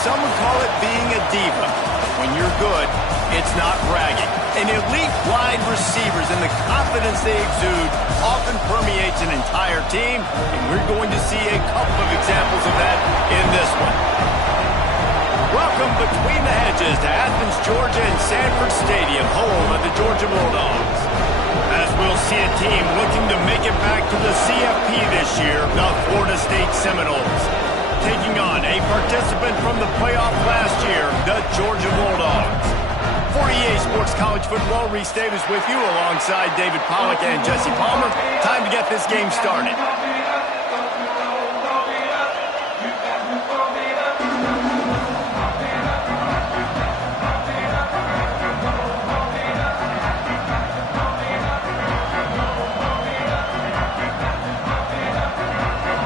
some would call it being a diva. When you're good, it's not bragging. And elite wide receivers and the confidence they exude often permeates an entire team, and we're going to see a couple of examples of that in this one. Welcome between the hedges to Athens, Georgia and Sanford Stadium, home of the Georgia Bulldogs. As we'll see a team looking to make it back to the CFP this year, the Florida State Seminoles. Taking on a participant from the playoff last year, the Georgia Bulldogs. For EA Sports College Football, Reese Davis with you alongside David Pollack and Jesse Palmer. Time to get this game started.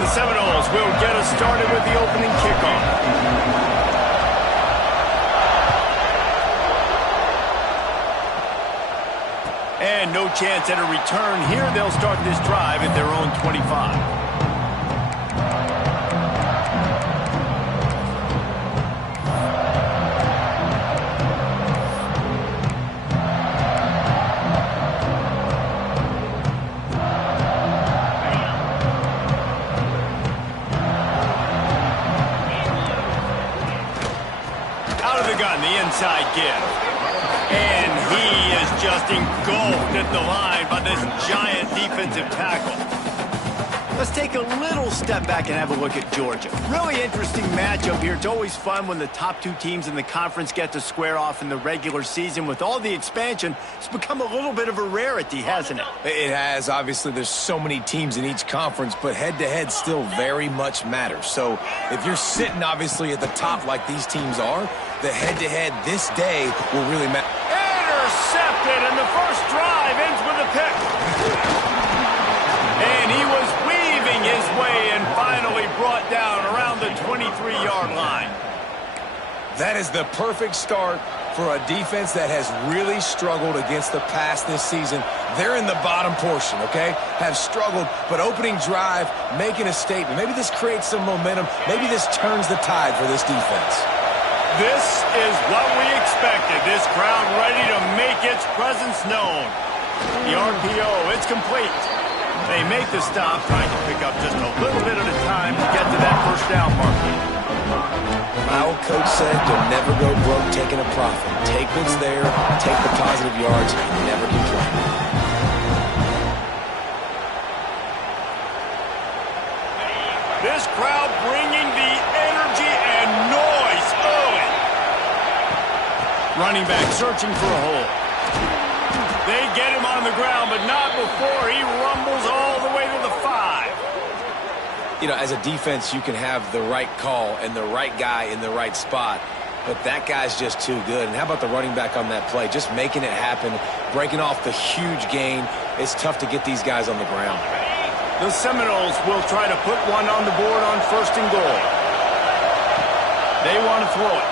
The Seminoles will get us started with the opening kickoff. And no chance at a return here. They'll start this drive at their own 25. Out of the gun, the inside give. And he is just engulfed at the line by this giant defensive tackle. Let's take a little step back and have a look at Georgia. Really interesting matchup here. It's always fun when the top two teams in the conference get to square off in the regular season. With all the expansion, it's become a little bit of a rarity, hasn't it? It has. Obviously, there's so many teams in each conference, but head-to-head still very much matters. So if you're sitting, obviously, at the top like these teams are, the head-to-head this day will really matter. Intercepted, and the first drive ends with a pick. And he was weaving his way and finally brought down around the 23-yard line. That is the perfect start for a defense that has really struggled against the pass this season. They're in the bottom portion, okay? Have struggled, but opening drive, making a statement. Maybe this creates some momentum. Maybe this turns the tide for this defense. This is what we expected. This crowd ready to make its presence known. The RPO, it's complete. They make the stop, trying to pick up just a little bit at a time to get to that first down mark. My old coach said you'll never go broke taking a profit. Take what's there, take the positive yards, and never complain. This crowd bringing the energy and noise early. Running back searching for a hole. They get him on the ground, but not before he rumbles all the way to the 5. You know, as a defense, you can have the right call and the right guy in the right spot, but that guy's just too good. And how about the running back on that play? Just making it happen, breaking off the huge gain. It's tough to get these guys on the ground. The Seminoles will try to put one on the board on 1st and goal. They want to throw it.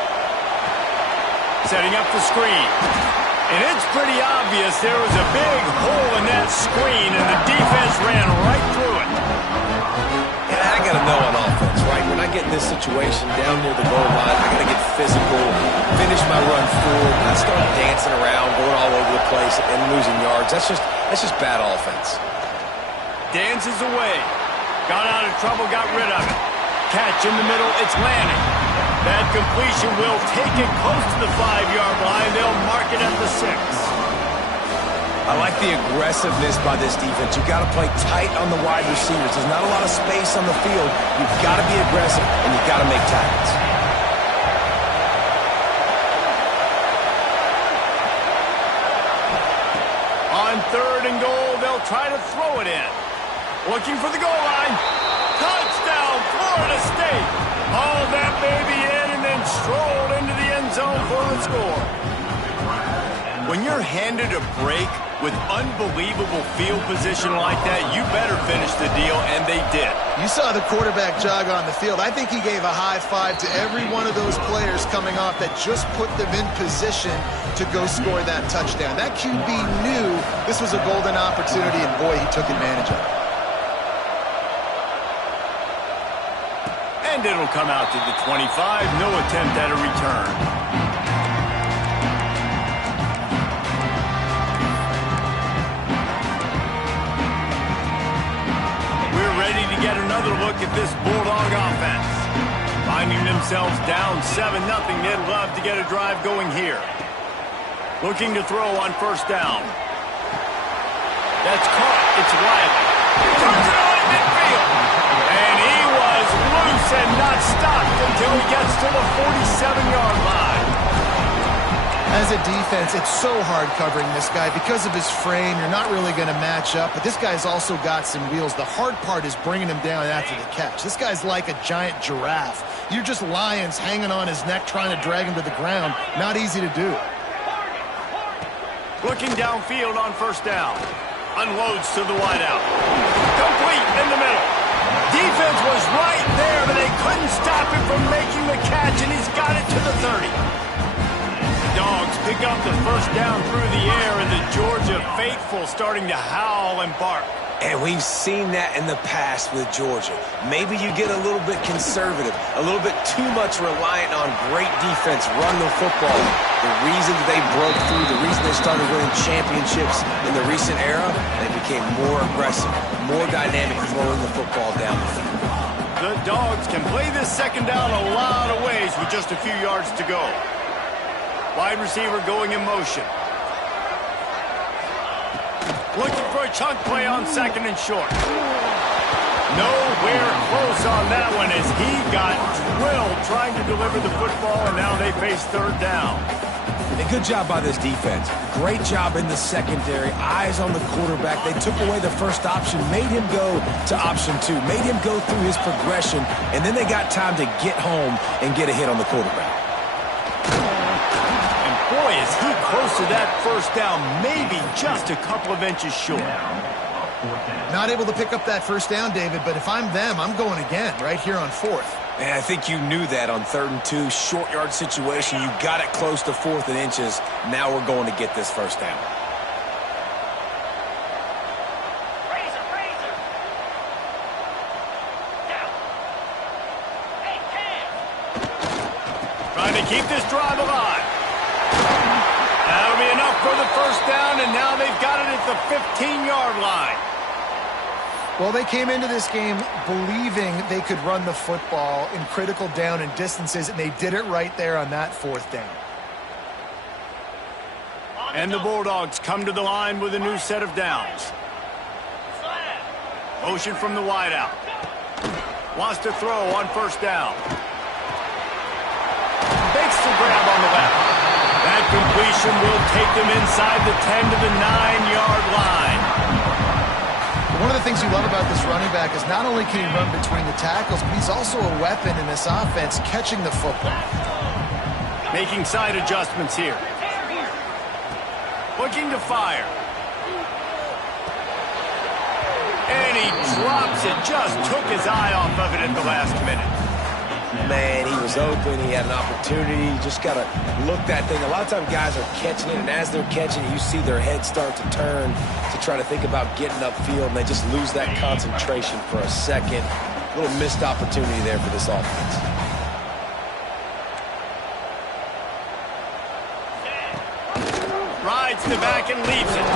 Setting up the screen. And it's pretty obvious there was a big hole in that screen, and the defense ran right through it. Yeah, I got to know on offense, right? When I get in this situation down near the goal line, I got to get physical, finish my run forward, not start dancing around, going all over the place, and losing yards. That's just bad offense. Dances away. Got out of trouble, got rid of it. Catch in the middle, it's Lanning. That completion will take it close to the 5-yard line. They'll mark it at the 6. I like the aggressiveness by this defense. You've got to play tight on the wide receivers. There's not a lot of space on the field. You've got to be aggressive, and you've got to make tackles. On 3rd and goal, they'll try to throw it in. Looking for the goal line. Touchdown, Florida State. Hauled that baby in and then strolled into the end zone for the score. When you're handed a break with unbelievable field position like that, you better finish the deal, and they did. You saw the quarterback jog on the field. I think he gave a high five to every one of those players coming off that just put them in position to go score that touchdown. That QB knew this was a golden opportunity, and boy, he took advantage of it. And And it'll come out to the 25. No attempt at a return. We're ready to get another look at this Bulldog offense. Finding themselves down 7-0, they'd love to get a drive going here. Looking to throw on first down. That's caught. It's Riley. Turns it on at midfield. And he was loose and not stopped until he gets to the 47-yard line. As a defense, it's so hard covering this guy. Because of his frame, you're not really going to match up. But this guy's also got some wheels. The hard part is bringing him down after the catch. This guy's like a giant giraffe. You're just lions hanging on his neck trying to drag him to the ground. Not easy to do. Looking downfield on first down. Unloads to the wideout. Complete in the middle. Defense was right there, but they couldn't stop him from making the catch, and he's got it to the 30. The Dogs pick up the first down through the air, and the Georgia faithful starting to howl and bark. And we've seen that in the past with Georgia. Maybe you get a little bit conservative, a little bit too much reliant on great defense, run the football. The reason that they broke through, the reason they started winning championships in the recent era, they became more aggressive, more dynamic, throwing the football down the field. The Dogs can play this second down a lot of ways with just a few yards to go. Wide receiver going in motion. Looking for a chunk play on second and short. Nowhere close on that one as he got drilled trying to deliver the football, and now they face third down. A good job by this defense. Great job in the secondary. Eyes on the quarterback. They took away the first option, made him go to option 2, made him go through his progression, and then they got time to get home and get a hit on the quarterback. Boy, is he close to that first down, maybe just a couple of inches short. Not able to pick up that first down, David, but if I'm them, I'm going again right here on fourth. And I think you knew that on 3rd and 2, short yard situation. You got it close to 4th and inches. Now we're going to get this first down. Trying to keep this drive alive. That'll be enough for the first down, and now they've got it at the 15-yard line. Well, they came into this game believing they could run the football in critical down and distances, and they did it right there on that 4th down. And the Bulldogs come to the line with a new set of downs. Motion from the wideout. Wants to throw on first down. Makes the grab on the left. That completion will take them inside the 10 to the 9-yard line. One of the things you love about this running back is not only can he run between the tackles, but he's also a weapon in this offense catching the football. Making side adjustments here. Looking to fire. And he drops it. Just took his eye off of it at the last minute. Man, he was open. He had an opportunity. You just got to look that thing. A lot of times guys are catching it, and as they're catching it, you see their head start to turn to try to think about getting upfield, and they just lose that concentration for a second. A little missed opportunity there for this offense. Rides the back and leaves it.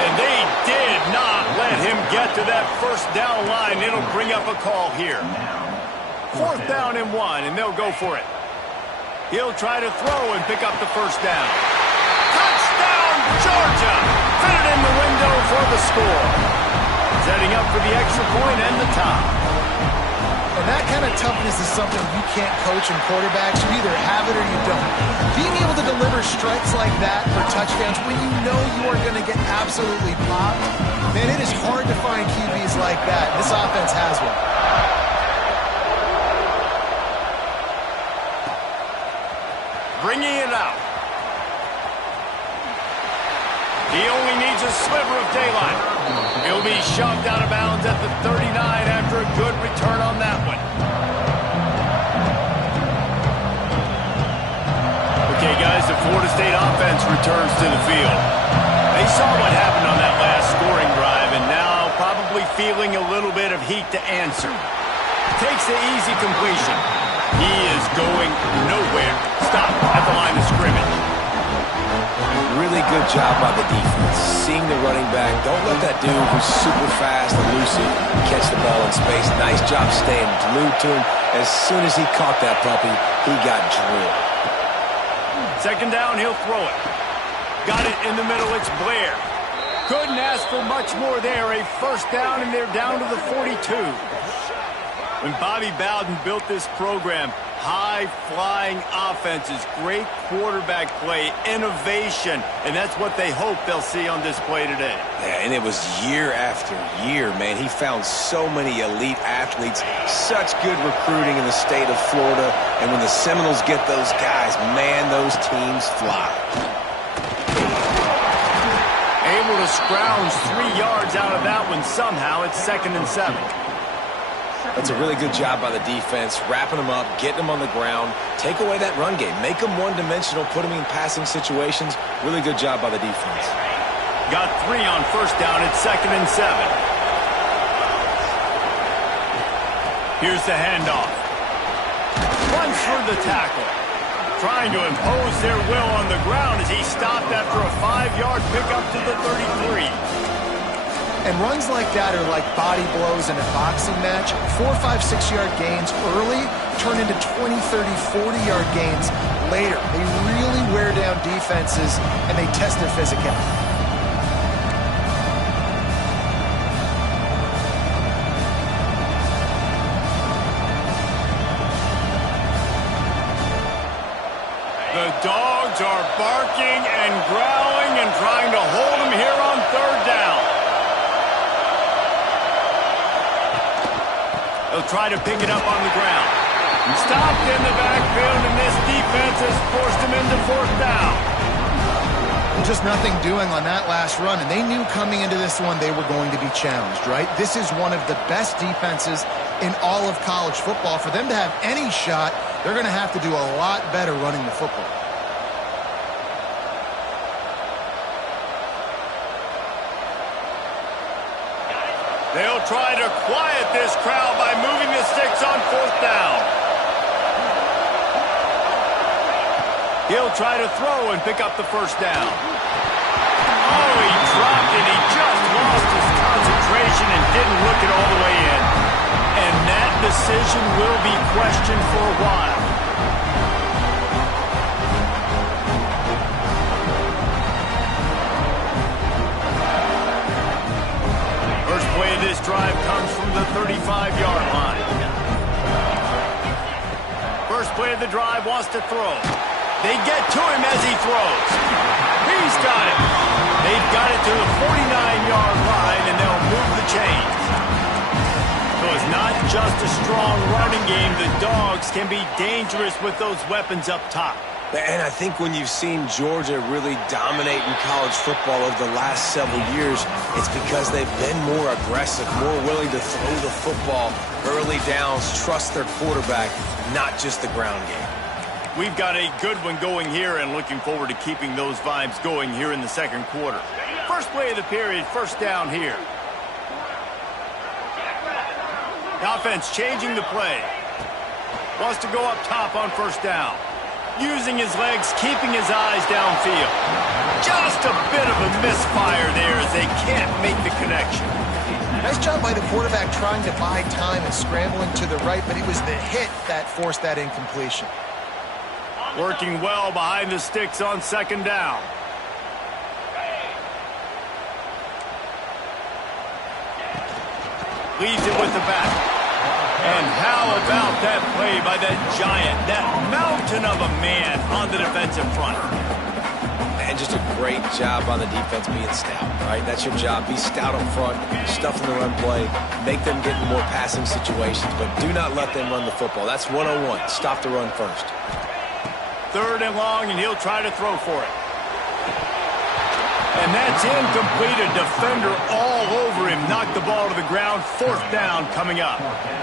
And they did not let him get to that first down line. It'll bring up a call here. 4th down and 1, and they'll go for it. He'll try to throw and pick up the first down. Touchdown, Georgia! Fit it in the window for the score. Setting up for the extra point and the top. And that kind of toughness is something you can't coach in quarterbacks. You either have it or you don't. Being able to deliver strikes like that for touchdowns when you know you are going to get absolutely popped, man, it is hard to find QBs like that. This offense has one. Bringing it out. He only needs a sliver of daylight. He'll be shoved out of bounds at the 39 after a good return on that one. Okay, guys, the Florida State offense returns to the field. They saw what happened on that last scoring drive, and now probably feeling a little bit of heat to answer. takes the easy completion. He is going nowhere. Stop at the line of scrimmage. Really good job by the defense. Seeing the running back. Don't let that dude who's super fast, elusive, catch the ball in space. Nice job staying glued to him. As soon as he caught that puppy, he got drilled. Second down, he'll throw it. Got it in the middle, it's Blair. Couldn't ask for much more there. A first down, and they're down to the 42. When Bobby Bowden built this program, high-flying offenses, great quarterback play, innovation, and that's what they hope they'll see on display today. Yeah, and it was year after year, man. He found so many elite athletes, such good recruiting in the state of Florida, and when the Seminoles get those guys, man, those teams fly. Able to scrounge 3 yards out of that one somehow. It's 2nd and 7. That's a really good job by the defense, wrapping them up, getting them on the ground, take away that run game, make them one-dimensional, put them in passing situations. Really good job by the defense. Got 3 on first down. It's 2nd and 7. Here's the handoff. Runs for the tackle. Trying to impose their will on the ground as he stopped after a 5-yard pickup to the 33. And runs like that are like body blows in a boxing match. 4, 5, 6-yard gains early turn into 20, 30, 40-yard gains later. They really wear down defenses, and they test their physicality. The Dogs are barking and growling and trying to hold him here on 3rd down. They'll try to pick it up on the ground. Stopped in the backfield, and this defense has forced him into 4th down. Just nothing doing on that last run, and they knew coming into this one they were going to be challenged, right? This is one of the best defenses in all of college football. For them to have any shot, they're going to have to do a lot better running the football. They'll try to quiet this crowd by moving the sticks on 4th down. He'll try to throw and pick up the first down. Oh, he dropped it. He just lost his concentration and didn't look it all the way in. And that decision will be questioned for a while. First play of this drive comes from the 35-yard line. First play of the drive wants to throw. They get to him as he throws. He's got it. They've got it to the 49-yard line, and they'll move the chains. So it's not just a strong running game. The Dogs can be dangerous with those weapons up top. And I think when you've seen Georgia really dominate in college football over the last several years, it's because they've been more aggressive, more willing to throw the football, early downs, trust their quarterback, not just the ground game. We've got a good one going here and looking forward to keeping those vibes going here in the 2nd quarter. First play of the period, first down here. The offense changing the play. Wants to go up top on first down. Using his legs, keeping his eyes downfield. Just a bit of a misfire there as they can't make the connection. Nice job by the quarterback trying to buy time and scrambling to the right, but it was the hit that forced that incompletion. Working well behind the sticks on 2nd down. Leaves it with the back. And how about that play by that giant, that mountain of a man on the defensive front? And just a great job on the defense being stout, right? That's your job. Be stout up front, stuff in the run play, make them get in more passing situations, but do not let them run the football. That's 101. Stop the run first. 3rd and long, and he'll try to throw for it. And that's incomplete. A defender all over him. Knocked the ball to the ground. 4th down coming up.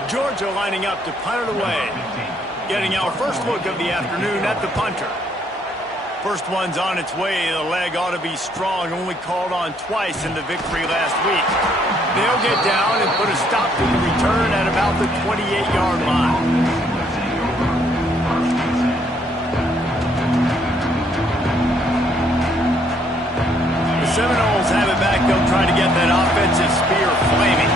Georgia lining up to punt it away. Getting our first look of the afternoon at the punter. first one's on its way. The leg ought to be strong, only called on twice in the victory last week. They'll get down and put a stop to the return at about the 28-yard line. The Seminoles have it back. They'll try to get that offensive spear flaming.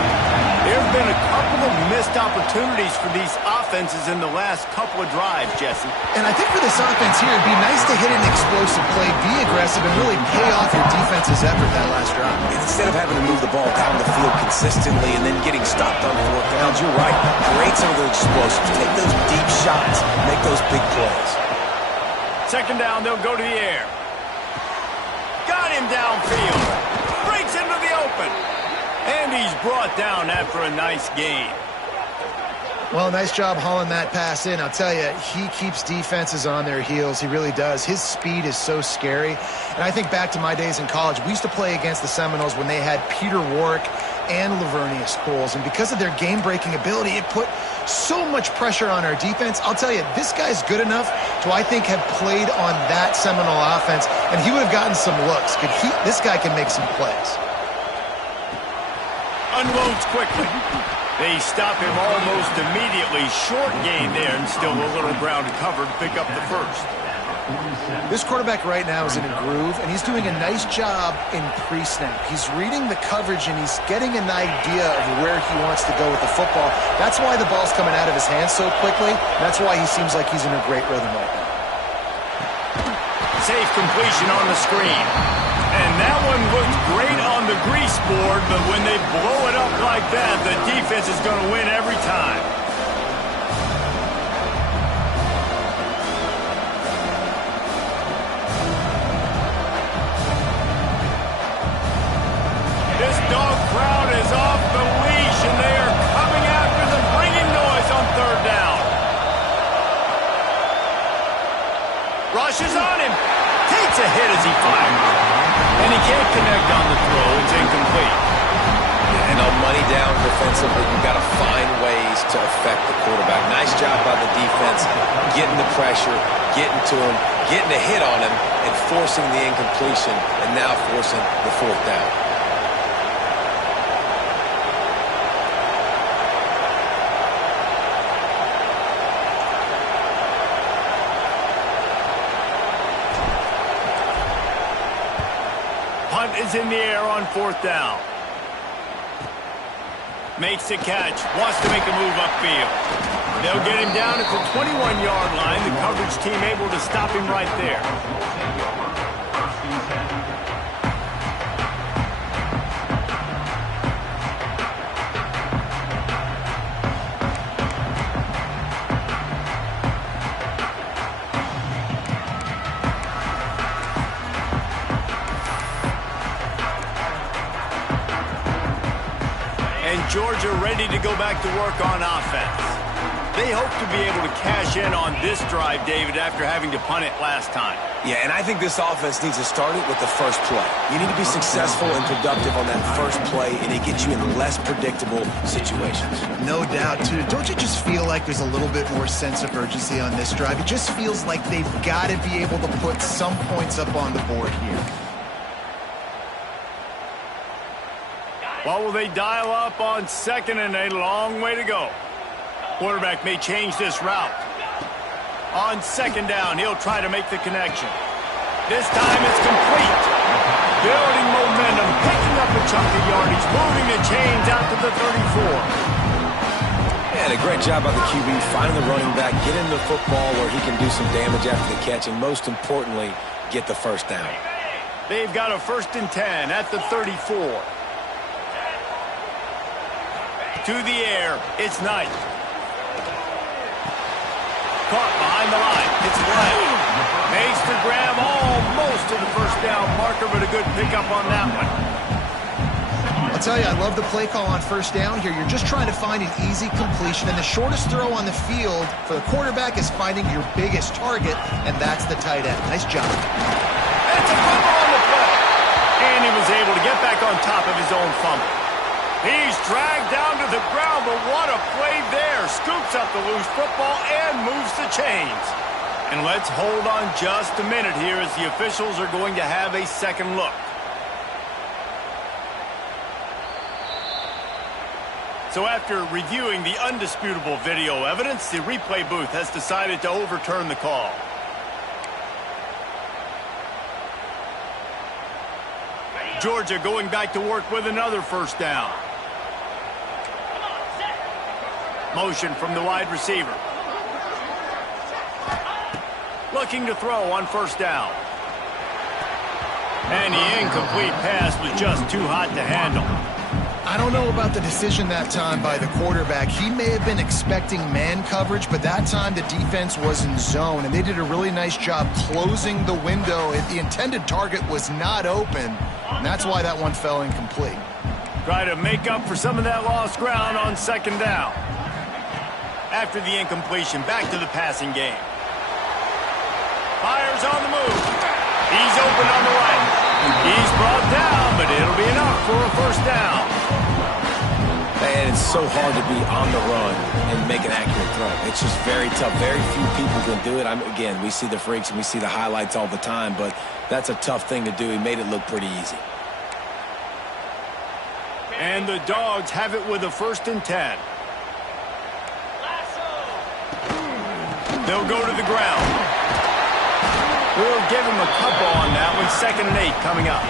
There have been a couple of missed opportunities for these offenses in the last couple of drives, Jesse. And I think for this offense here, it'd be nice to hit an explosive play, be aggressive, and really pay off your defense's effort that last drive. Instead of having to move the ball down the field consistently and then getting stopped on fourth downs, you're right. Create some of those explosives. Take those deep shots. Make those big plays. Second down, they'll go to the air. Got him downfield. Breaks into the open. And he's brought down after a nice gain. Well, nice job hauling that pass in. I'll tell you, he keeps defenses on their heels. He really does. His speed is so scary. And I think back to my days in college, we used to play against the Seminoles when they had Peter Warrick and Lavernius Coles. And because of their game-breaking ability, it put so much pressure on our defense. I'll tell you, this guy's good enough to, I think, have played on that Seminole offense, and he would have gotten some looks. This guy can make some plays. Unloads quickly. They stop him almost immediately. Short gain there, and still a little ground to cover to pick up the first. This quarterback right now is in a groove, and he's doing a nice job in pre-snap. He's reading the coverage, and he's getting an idea of where he wants to go with the football. That's why the ball's coming out of his hands so quickly. That's why he seems like he's in a great rhythm right now. Safe completion on the screen. And that one looked great on the grease board, but when they blow it up like that, the defense is going to win every time. This dog crowd is off the leash, and they are coming after them, bringing noise on third down. Rushes on him. Takes a hit as he fires. And he can't connect on the throw. It's incomplete. And on money down defensively, you've got to find ways to affect the quarterback. Nice job by the defense, getting the pressure, getting to him, getting a hit on him, and forcing the incompletion, and now forcing the fourth down. Is in the air on fourth down. Makes the catch. Wants to make a move upfield. They'll get him down at the 21-yard line. The coverage team able to stop him right there. Georgia ready to go back to work on offense. They hope to be able to cash in on this drive, David, after having to punt it last time. Yeah, and I think this offense needs to start it with the first play. You need to be successful and productive on that first play, and it gets you in less predictable situations. No doubt, too. Don't you just feel like there's a little bit more sense of urgency on this drive? It just feels like they've got to be able to put some points up on the board here. What will they dial up on second and a long way to go? Quarterback may change this route. On second down, he'll try to make the connection. This time it's complete. Building momentum, picking up a chunk of yardage, moving the chains out to the 34. And a great job by the QB, finding the running back, get him the football where he can do some damage after the catch, and most importantly, get the first down. They've got a 1st and 10 at the 34. To the air, it's Knight. Caught behind the line, it's Black. Makes the grab almost to the first down marker, but a good pickup on that one. I'll tell you, I love the play call on first down here. You're just trying to find an easy completion, and the shortest throw on the field for the quarterback is finding your biggest target, and that's the tight end. Nice job. That's a fumble on the play. And he was able to get back on top of his own fumble. He's dragged down to the ground, but what a play there. Scoops up the loose football and moves the chains. And let's hold on just a minute here as the officials are going to have a second look. So after reviewing the undisputable video evidence, the replay booth has decided to overturn the call. Georgia going back to work with another first down. Motion from the wide receiver. Looking to throw on first down. And the incomplete pass was just too hot to handle. I don't know about the decision that time by the quarterback. He may have been expecting man coverage, but that time the defense was in zone, and they did a really nice job closing the window. The intended target was not open, and that's why that one fell incomplete. Try to make up for some of that lost ground on second down. After the incompletion, back to the passing game. Fires on the move. He's open on the right. He's brought down, but it'll be enough for a first down. Man, it's so hard to be on the run and make an accurate throw. It's just very tough. Very few people can do it. Again, we see the freaks and we see the highlights all the time, but that's a tough thing to do. He made it look pretty easy. And the Dogs have it with a 1st and 10. They'll go to the ground. We'll give him a couple on that one. 2nd and 8 coming up.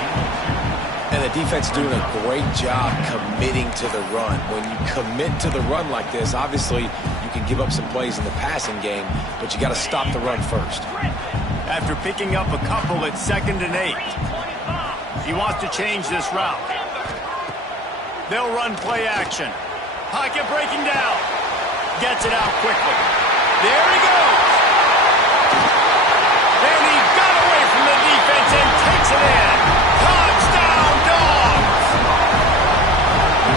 And the defense doing a great job committing to the run. When you commit to the run like this, obviously you can give up some plays in the passing game, but you got to stop the run first. After picking up a couple at 2nd and 8, he wants to change this route. They'll run play action. Pocket breaking down. Gets it out quickly. There he goes. And he got away from the defense and takes it in. Touchdown, Dogs!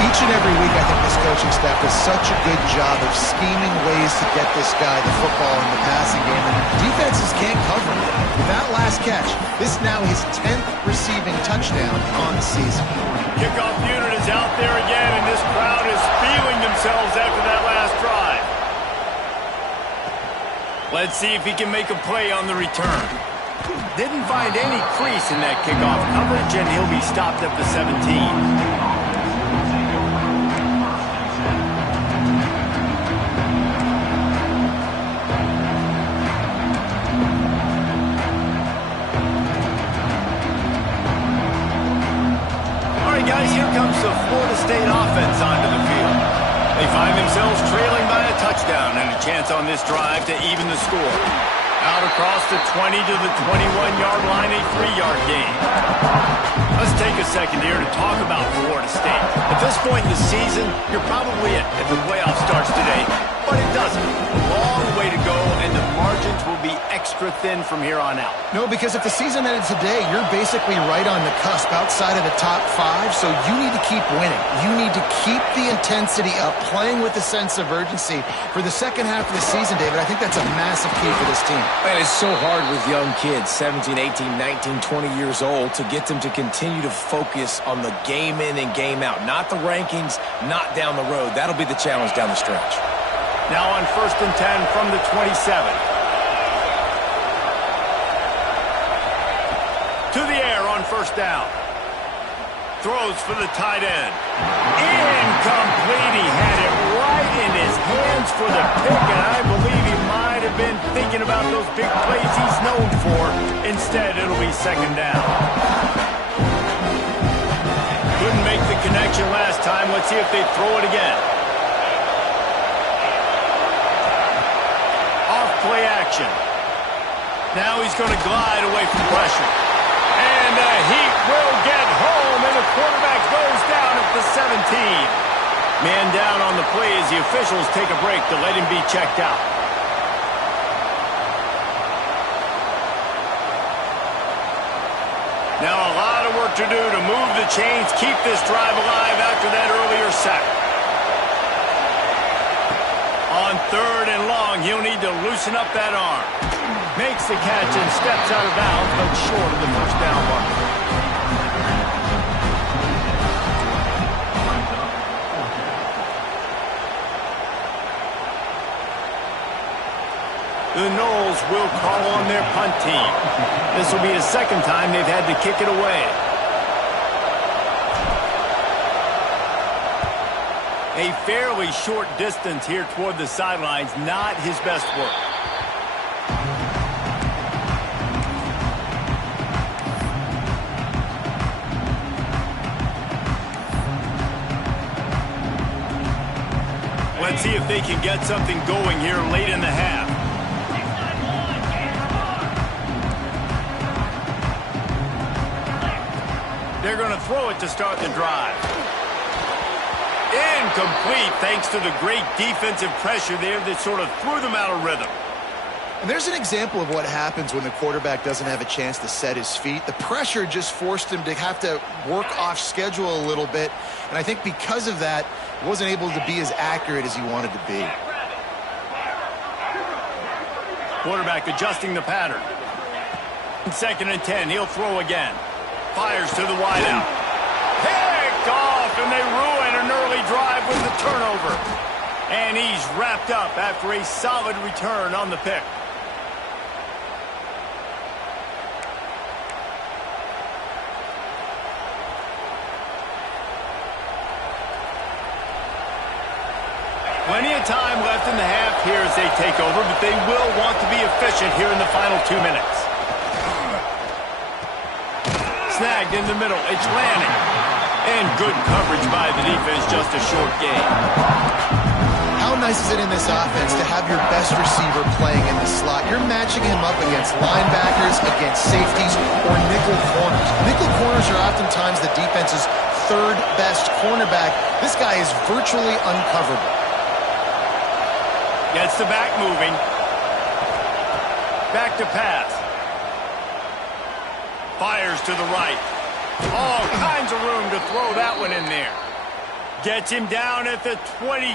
Each and every week, I think this coaching staff does such a good job of scheming ways to get this guy the football in the passing game, and defenses can't cover it. With that last catch, this is now his 10th receiving touchdown on the season. Kickoff unit is out there again, and this crowd is feeling themselves after that last drive. Let's see if he can make a play on the return. Didn't find any crease in that kickoff coverage, and he'll be stopped at the 17. Guys, here comes the Florida State offense onto the field. They find themselves trailing by a touchdown and a chance on this drive to even the score. Out across the 20 to the 21-yard line, a 3-yard gain. Let's take a second here to talk about Florida State. At this point in the season, you're probably at the playoff starts today, but it doesn't. A long way to go, and the margins will be extra thin from here on out. No, because if the season ended today, you're basically right on the cusp outside of the top 5, so you need to keep winning. You need to keep the intensity up, playing with a sense of urgency for the second half of the season, David. I think that's a massive key for this team. Man, it's so hard with young kids, 17, 18, 19, 20 years old, to get them to continue to focus on the game in and game out. Not the rankings, not down the road. That'll be the challenge down the stretch. Now on 1st and 10 from the 27. To the air on first down. Throws for the tight end. Incomplete. He had it right in his hands for the pick, and I believe he might have been thinking about those big plays he's known for. Instead, it'll be 2nd down. Couldn't make the connection last time. Let's see if they throw it again. Off play action. Now he's going to glide away from pressure. And the Heat will get home, and the quarterback goes down at the 17. Man down on the play as the officials take a break to let him be checked out. Now a lot of work to do to move the chains, keep this drive alive after that earlier sack. On 3rd and long, he'll need to loosen up that arm. Makes the catch and steps out of bounds, but short of the first down mark. The Noles will call on their punt team. This will be the second time they've had to kick it away. A fairly short distance here toward the sidelines, not his best work. Let's see if they can get something going here late in the half. They're going to throw it to start the drive. Incomplete thanks to the great defensive pressure there that sort of threw them out of rhythm. And there's an example of what happens when the quarterback doesn't have a chance to set his feet. The pressure just forced him to have to work off schedule a little bit. And I think because of that, he wasn't able to be as accurate as he wanted to be. Quarterback adjusting the pattern. 2nd and 10, he'll throw again. Fires to the wideout. Picked off, and they ruin an early drive with the turnover. And he's wrapped up after a solid return on the pick. Plenty of time left in the half here as they take over, but they will want to be efficient here in the final 2 minutes. Snagged in the middle. It's Lanning. And good coverage by the defense, just a short gain. How nice is it in this offense to have your best receiver playing in the slot? You're matching him up against linebackers, against safeties, or nickel corners. Nickel corners are oftentimes the defense's third best cornerback. This guy is virtually uncoverable. Gets the back moving. Back to pass. Fires to the right. All kinds of room to throw that one in there. Gets him down at the 26.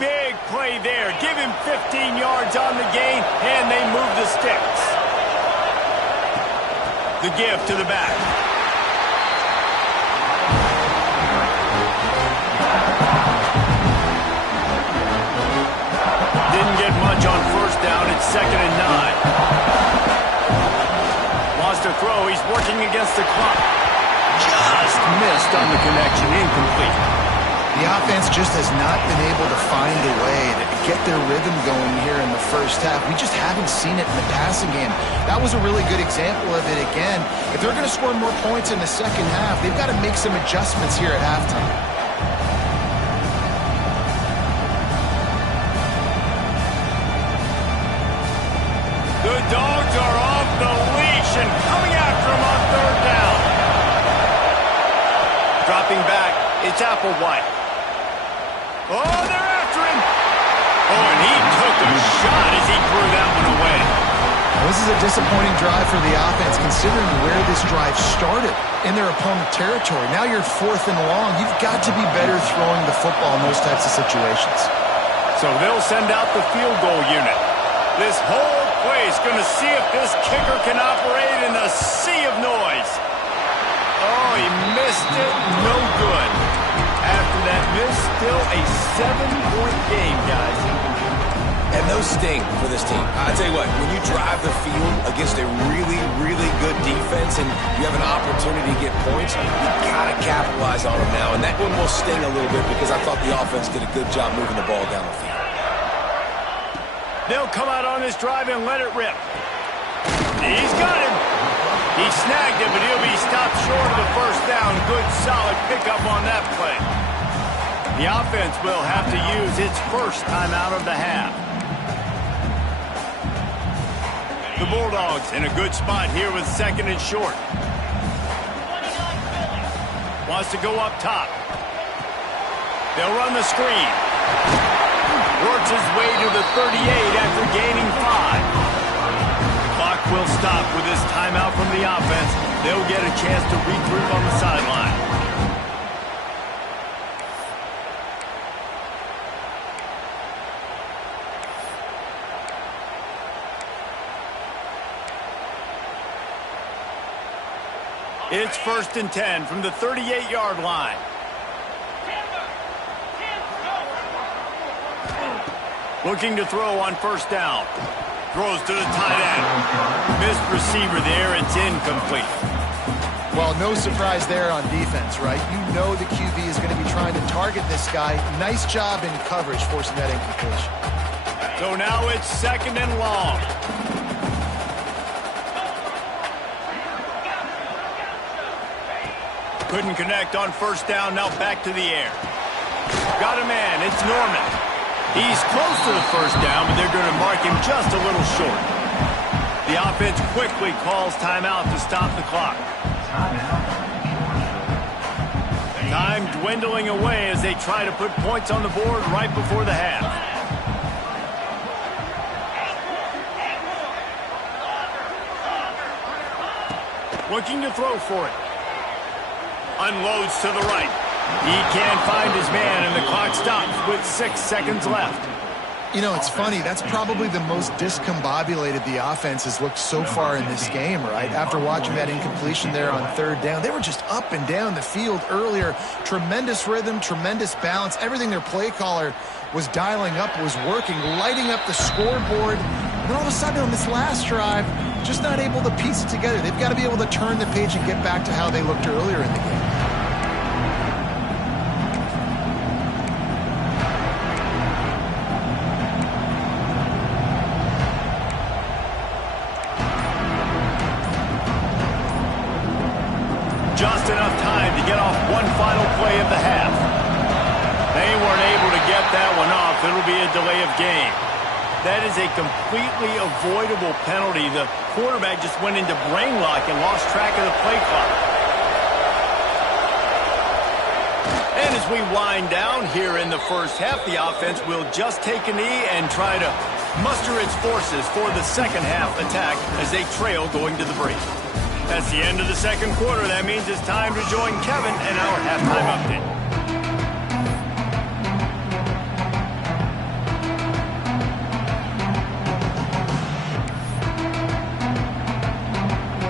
Big play there. Give him 15 yards on the gain, and they move the sticks. The give to the back. Didn't get much on 1st down. It's 2nd and 9. Wants to throw. He's working against the clock. Just missed on the connection. Incomplete. The offense just has not been able to find a way to get their rhythm going here in the first half. We just haven't seen it in the passing game. That was a really good example of it again. If they're going to score more points in the second half, they've got to make some adjustments here at halftime. The Dogs are off the leash and coming after him on 3rd down. Dropping back, it's Applewhite. Oh, they're after him. Oh, and he took a shot as he threw that one away. This is a disappointing drive for the offense, considering where this drive started in their opponent territory. Now you're 4th and long. You've got to be better throwing the football in those types of situations. So they'll send out the field goal unit. This whole play is going to see if this kicker can operate in a sea of noise. Oh, he missed it. No good. After that miss, still a 7-point game, guys. And those sting for this team. I tell you what, when you drive the field against a really, really good defense and you have an opportunity to get points, you got to capitalize on them now. And that one will sting a little bit because I thought the offense did a good job moving the ball down the field. They'll come out on this drive and let it rip. He's got him. He snagged him, but he'll be stopped short of the 1st down. Good, solid pickup on that play. The offense will have to use its first timeout of the half. The Bulldogs in a good spot here with 2nd and short. Wants to go up top. They'll run the screen. Works his way to the 38 after gaining 5. Clock will stop with this timeout from the offense. They'll get a chance to regroup on the sideline. It's 1st and 10 from the 38-yard line. Looking to throw on 1st down. Throws to the tight end. Missed receiver there. It's incomplete. Well, no surprise there on defense, right? You know the QB is going to be trying to target this guy. Nice job in coverage forcing that incompletion. So now it's 2nd and long. Couldn't connect on 1st down. Now back to the air. Got a man. It's Norman. He's close to the 1st down, but they're going to mark him just a little short. The offense quickly calls timeout to stop the clock. Time dwindling away as they try to put points on the board right before the half. Looking to throw for it. Unloads to the right. He can't find his man, and the clock stops with 6 seconds left. You know, it's funny. That's probably the most discombobulated the offense has looked so far in this game, right? After watching that incompletion there on 3rd down, they were just up and down the field earlier. Tremendous rhythm, tremendous balance. Everything their play caller was dialing up was working, lighting up the scoreboard. And then all of a sudden on this last drive, just not able to piece it together. They've got to be able to turn the page and get back to how they looked earlier in the game. Just enough time to get off one final play of the half. They weren't able to get that one off. It'll be a delay of game. That is a completely avoidable penalty. The quarterback just went into brain lock and lost track of the play clock. And as we wind down here in the 1st half, the offense will just take a knee and try to muster its forces for the 2nd half attack as they trail going to the break. That's the end of the 2nd quarter. That means it's time to join Kevin and our halftime update.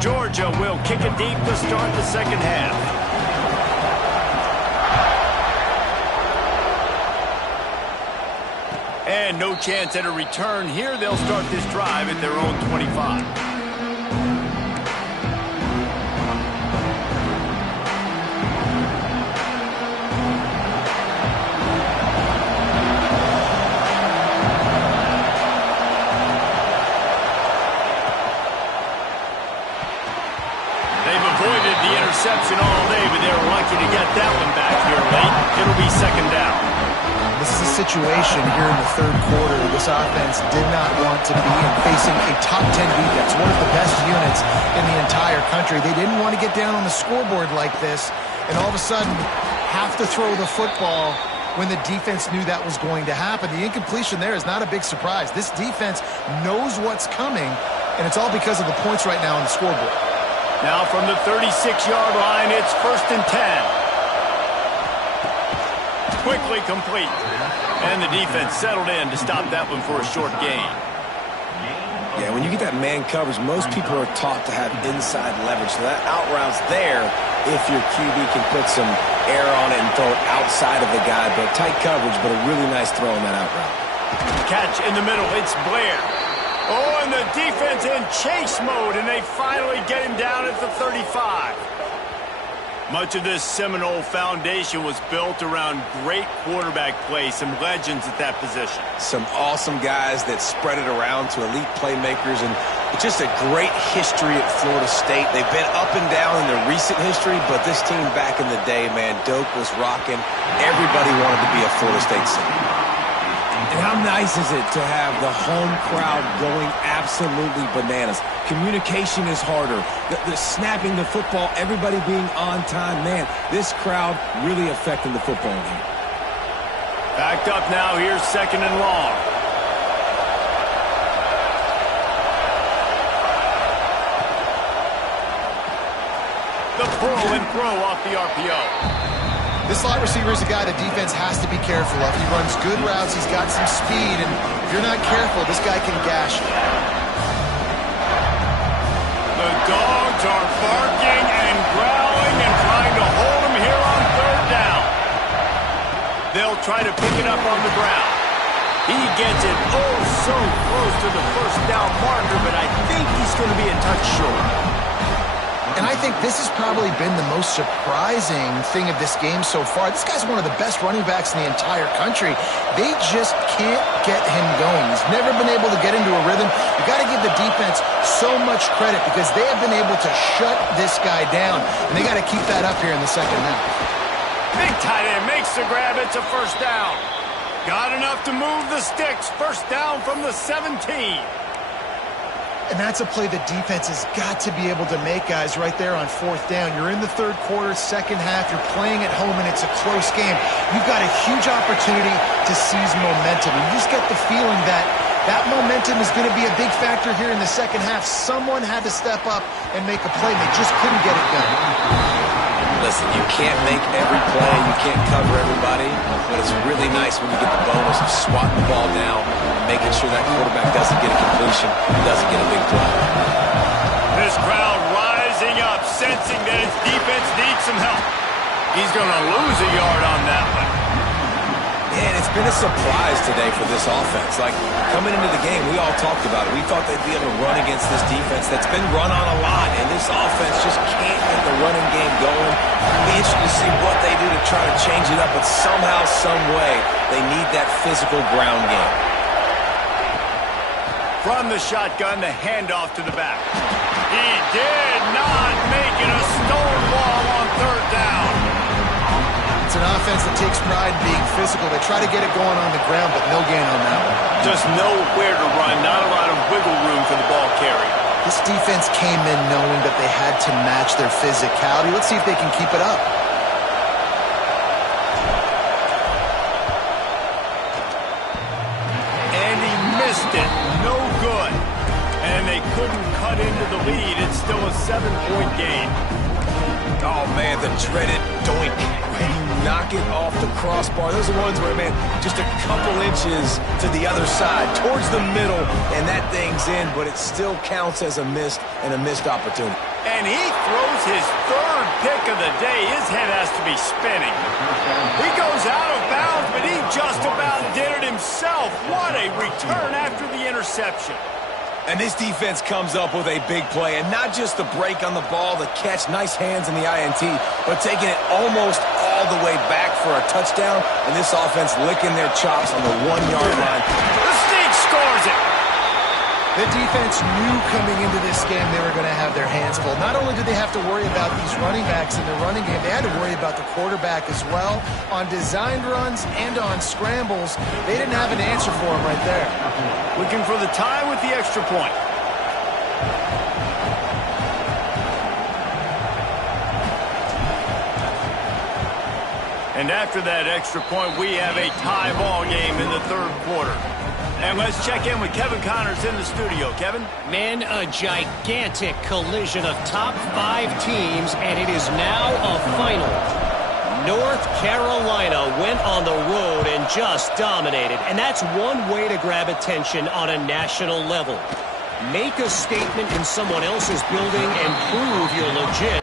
Georgia will kick it deep to start the 2nd half. And no chance at a return here. They'll start this drive at their own 25. Interception all day, but they were lucky to get that one back here late. It'll be 2nd down. This is a situation here in the 3rd quarter this offense did not want to be in, facing a top 10 defense, one of the best units in the entire country. They didn't want to get down on the scoreboard like this and all of a sudden have to throw the football when the defense knew that was going to happen. The incompletion there is not a big surprise. This defense knows what's coming, and it's all because of the points right now on the scoreboard. Now from the 36-yard line, it's 1st and 10. Quickly complete. And the defense settled in to stop that one for a short gain. Yeah, when you get that man coverage, most people are taught to have inside leverage. So that out route's there if your QB can put some air on it and throw it outside of the guy. But tight coverage, but a really nice throw on that out route. Catch in the middle. It's Blair. Oh, and the defense in chase mode, and they finally get him down at the 35. Much of this Seminole foundation was built around great quarterback play, some legends at that position. Some awesome guys that spread it around to elite playmakers, and it's just a great history at Florida State. They've been up and down in their recent history, but this team back in the day, man, Doak was rocking. Everybody wanted to be a Florida State Seminole. And how nice is it to have the home crowd going absolutely bananas? Communication is harder. The snapping the football, everybody being on time. Man, this crowd really affecting the football game. Backed up now. Here's 2nd and long. The pull and throw off the RPO. This slot receiver is a guy the defense has to be careful of. He runs good routes. He's got some speed, and if you're not careful, this guy can gash you. The dogs are barking and growling and trying to hold him here on 3rd down. They'll try to pick it up on the ground. He gets it oh so close to the first down marker, but I think he's going to be a touch short. And I think this has probably been the most surprising thing of this game so far. This guy's one of the best running backs in the entire country. They just can't get him going. He's never been able to get into a rhythm. You got to give the defense so much credit because they have been able to shut this guy down, and they got to keep that up here in the second half. Big tight end makes the grab. It's a first down. Got enough to move the sticks. First down from the 17. And that's a play the defense has got to be able to make, guys, right there on fourth down. You're in the third quarter, second half. You're playing at home, and it's a close game. You've got a huge opportunity to seize momentum. And you just get the feeling that that momentum is going to be a big factor here in the second half. Someone had to step up and make a play, and they just couldn't get it done. Listen, you can't make every play, you can't cover everybody, but it's really nice when you get the bonus of swatting the ball down and making sure that quarterback doesn't get a completion, doesn't get a big play. This crowd rising up, sensing that its defense needs some help. He's going to lose a yard on that one. Man, it's been a surprise today for this offense. Like, coming into the game, we all talked about it. We thought they'd be able to run against this defense that's been run on a lot, and this offense just can't get the running game going. It'll be interesting to see what they do to try to change it up, but somehow, some way, they need that physical ground game. From the shotgun, the handoff to the back. He did not make it a stone wall on third down. It's an offense that takes pride in being physical. They try to get it going on the ground, but no gain on that one. Just nowhere to run, not a lot of wiggle room for the ball carrier. This defense came in knowing that they had to match their physicality. Let's see if they can keep it up. And he missed it. No good. And they couldn't cut into the lead. It's still a 7-point game. Oh, man, the dreaded doink. When you knock it off the crossbar, those are ones where, man, just a couple inches to the other side, towards the middle, and that thing's in, but it still counts as a missed opportunity. And he throws his third pick of the day. His head has to be spinning. He goes out of bounds, but he just about did it himself. What a return after the interception. And this defense comes up with a big play, and not just the break on the ball, the catch, nice hands in the INT, but taking it almost all the way back for a touchdown, and this offense licking their chops on the 1-yard line. The Sneak scores it. The defense knew coming into this game they were going to have their hands full. Not only did they have to worry about these running backs in the running game, they had to worry about the quarterback as well. On designed runs and on scrambles, they didn't have an answer for him right there. Looking for the tie with the extra point. And after that extra point, we have a tie ball game in the third quarter. And let's check in with Kevin Connors in the studio. Kevin? Man, a gigantic collision of top 5 teams, and it is now a final. North Carolina went on the road and just dominated, and that's one way to grab attention on a national level. Make a statement in someone else's building and prove you're legit.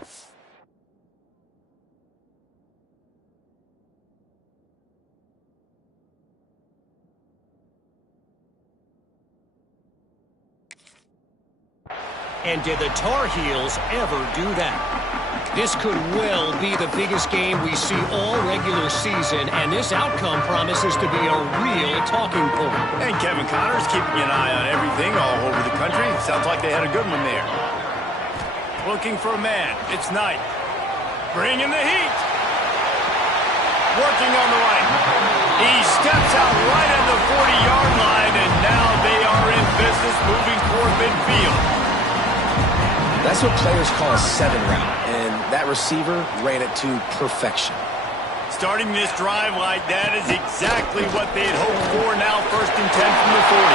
And did the Tar Heels ever do that? This could well be the biggest game we see all regular season, and this outcome promises to be a real talking point. And Kevin Connors keeping an eye on everything all over the country. Sounds like they had a good one there. Looking for a man. It's Knight. Bringing the heat. Working on the right. He steps out right at the 40-yard line, and now they are in business moving toward midfield. That's what players call a 7 route, and that receiver ran it to perfection. Starting this drive like that is exactly what they had hoped for. Now 1st and 10 from the 40.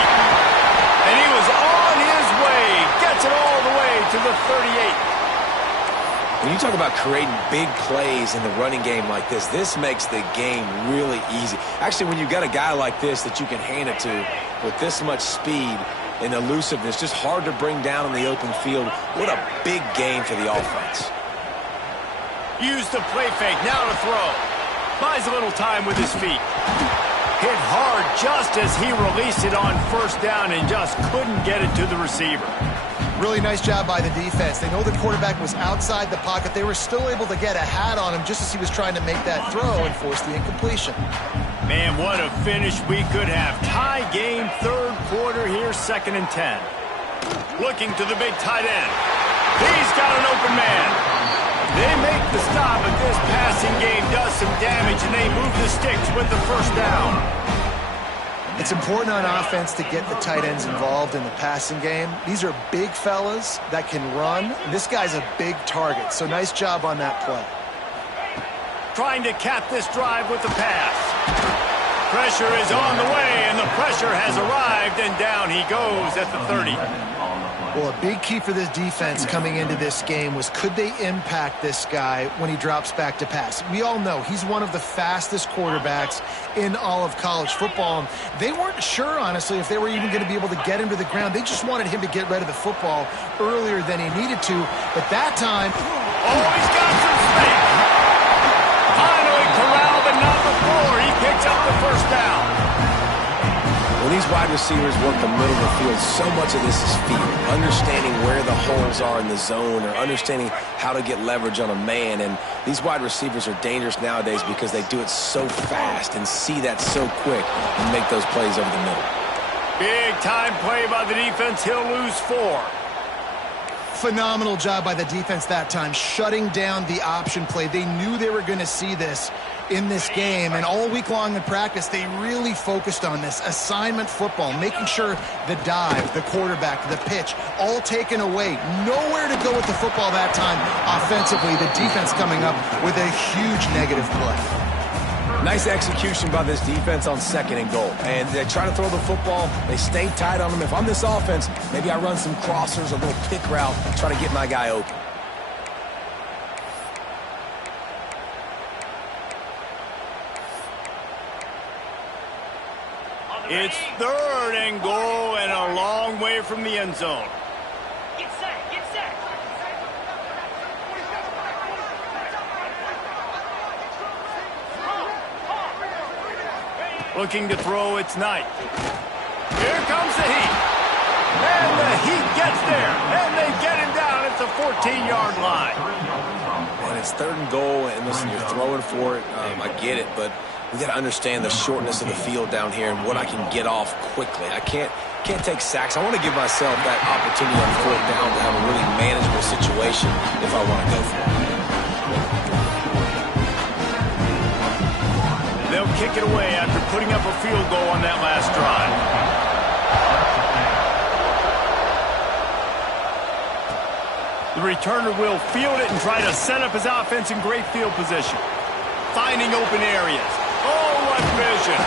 And he was on his way. Gets it all the way to the 38. When you talk about creating big plays in the running game like this makes the game really easy. Actually, when you've got a guy like this that you can hand it to with this much speed and elusiveness, just hard to bring down in the open field. What a big game for the offense. Use the play fake, now to throw. Buys a little time with his feet. Hit hard just as he released it on first down and just couldn't get it to the receiver. Really nice job by the defense. They know the quarterback was outside the pocket. They were still able to get a hat on him just as he was trying to make that throw and force the incompletion. Man, what a finish we could have. Tie game, third quarter here, 2nd and 10. Looking to the big tight end. He's got an open man. They make the stop, but this passing game does some damage, and they move the sticks with the first down. It's important on offense to get the tight ends involved in the passing game. These are big fellas that can run. This guy's a big target, so nice job on that play. Trying to cap this drive with the pass. Pressure is on the way, and the pressure has arrived, and down he goes at the 30. Well, a big key for this defense coming into this game was could they impact this guy when he drops back to pass. We all know he's one of the fastest quarterbacks in all of college football. They weren't sure, honestly, if they were even going to be able to get him to the ground. They just wanted him to get rid of the football earlier than he needed to. But that time... Oh, he's got some space. Finally corralled, but not before. He picks up the first down. When these wide receivers work the middle of the field, so much of this is feel. Understanding where the holes are in the zone or understanding how to get leverage on a man. And these wide receivers are dangerous nowadays because they do it so fast and see that so quick and make those plays over the middle. Big time play by the defense. He'll lose 4. Phenomenal job by the defense that time, shutting down the option play. They knew they were going to see this in this game, and all week long in practice, they really focused on this assignment football, making sure the dive, the quarterback, the pitch, all taken away. Nowhere to go with the football that time offensively. The defense coming up with a huge negative play. Nice execution by this defense on 2nd and goal. And they try to throw the football. They stay tight on them. If I'm this offense, maybe I run some crossers, a little pick route, try to get my guy open. It's 3rd and goal and a long way from the end zone. Get set, get set. Looking to throw, it's Knight. Here comes the heat. And the heat gets there. And they get him down at the 14-yard line. And it's 3rd and goal, and listen, you're throwing for it. I get it, but we got to understand the shortness of the field down here and what I can get off quickly. I can't take sacks. I want to give myself that opportunity on 4th down to have a really manageable situation if I want to go for it. They'll kick it away after putting up a field goal on that last drive. The returner will field it and try to set up his offense in great field position. Finding open areas. Oh, what vision.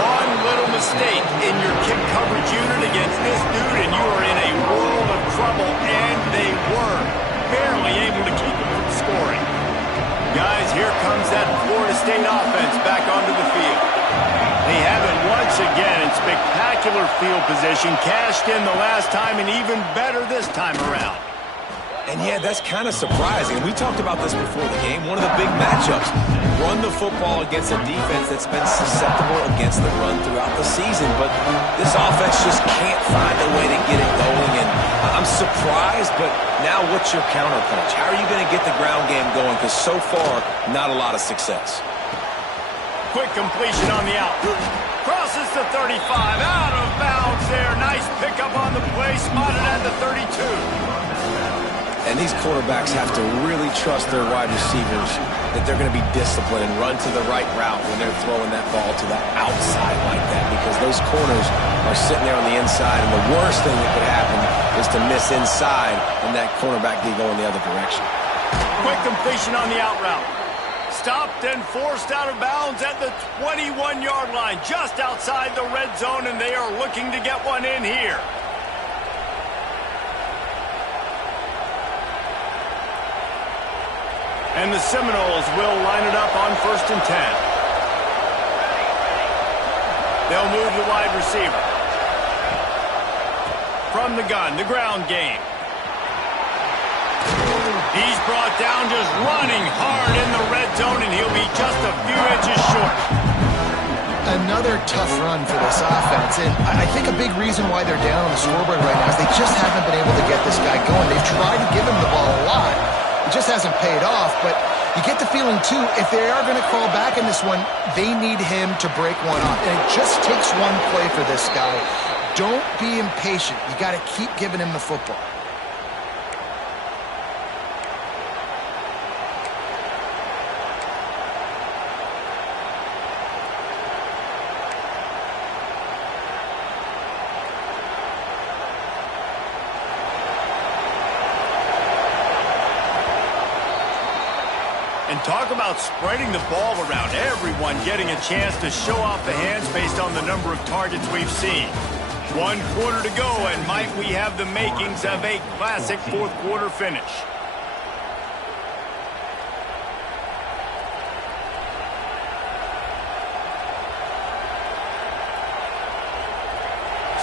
One little mistake in your kick coverage unit against this dude, and you are in a world of trouble, and they were barely able to keep him from scoring. Guys, here comes that Florida State offense back onto the field. They have it once again in spectacular field position, cashed in the last time, and even better this time around. And yeah, that's kind of surprising. We talked about this before the game. One of the big matchups. Run the football against a defense that's been susceptible against the run throughout the season. But this offense just can't find a way to get it going. And I'm surprised, but now what's your counterpunch? How are you going to get the ground game going? Because so far, not a lot of success. Quick completion on the out. Crosses the 35. Out of bounds there. Nice pickup on the play. Spotted at the 32. And these quarterbacks have to really trust their wide receivers that they're going to be disciplined and run to the right route when they're throwing that ball to the outside like that, because those corners are sitting there on the inside, and the worst thing that could happen is to miss inside and that cornerback be going the other direction. Quick completion on the out route. Stopped and forced out of bounds at the 21-yard line, just outside the red zone, and they are looking to get one in here. And the Seminoles will line it up on 1st and 10. They'll move the wide receiver. From the gun, the ground game. He's brought down just running hard in the red zone, and he'll be just a few inches short. Another another tough run for this offense, and I think a big reason why they're down on the scoreboard right now is they just haven't been able to get this guy going. They've tried to give him the ball a lot. It just hasn't paid off, but you get the feeling, too, if they are going to crawl back in this one, they need him to break one off, and it just takes one play for this guy. Don't be impatient. You got to keep giving him the football. And talk about spreading the ball around, everyone getting a chance to show off the hands based on the number of targets we've seen. 1 quarter to go, and might we have the makings of a classic fourth quarter finish.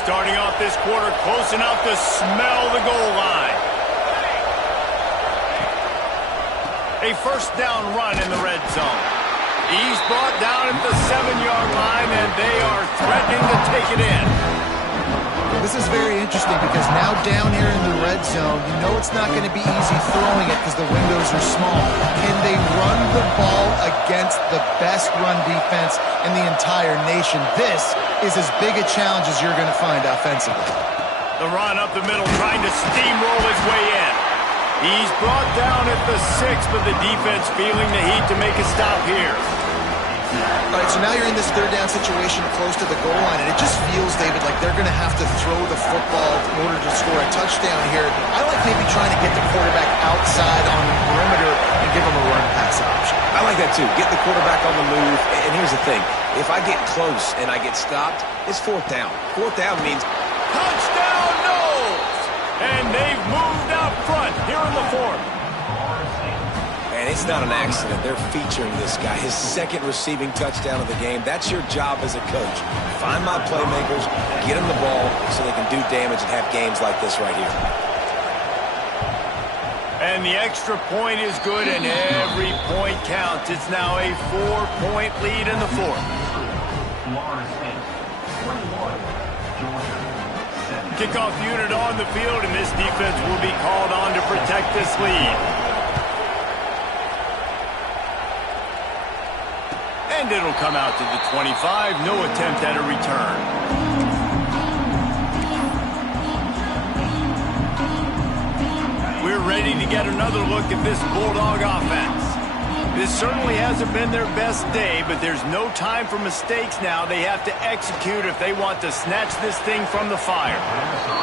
Starting off this quarter close enough to smell the goal line. A first down run in the red zone. He's brought down at the 7-yard line, and they are threatening to take it in. This is very interesting because now down here in the red zone, you know it's not going to be easy throwing it because the windows are small. Can they run the ball against the best run defense in the entire nation? This is as big a challenge as you're going to find offensively. The run up the middle, trying to steamroll his way in. He's brought down at the 6, but the defense feeling the heat to make a stop here. All right, so now you're in this third down situation close to the goal line, and it just feels, David, like they're going to have to throw the football in order to score a touchdown here. I like maybe trying to get the quarterback outside on the perimeter and give him a run-pass option. I like that, too. Get the quarterback on the move. And here's the thing. If I get close and I get stopped, it's fourth down. Fourth down means Touchdown, Knowles! And they've moved out front here in the fourth. And it's not an accident. They're featuring this guy. His second receiving touchdown of the game. That's your job as a coach. Find my playmakers, get them the ball so they can do damage and have games like this right here. And the extra point is good, and every point counts. It's now a 4-point lead in the fourth. Kickoff unit on the field, and this defense will be called on to protect this lead. And it'll come out to the 25. No attempt at a return. We're ready to get another look at this Bulldog offense. This certainly hasn't been their best day, but there's no time for mistakes now. They have to execute if they want to snatch this thing from the fire.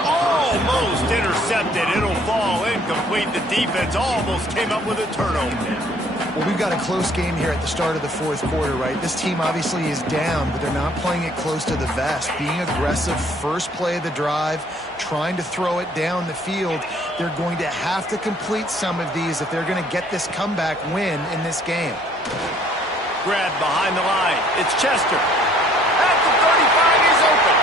Almost intercepted. It'll fall incomplete. The defense almost came up with a turnover. Well, we've got a close game here at the start of the fourth quarter, right? This team obviously is down, but they're not playing it close to the vest. Being aggressive, first play of the drive, trying to throw it down the field. They're going to have to complete some of these if they're going to get this comeback win in this game. Grab behind the line. It's Chester. At the 35, he's open.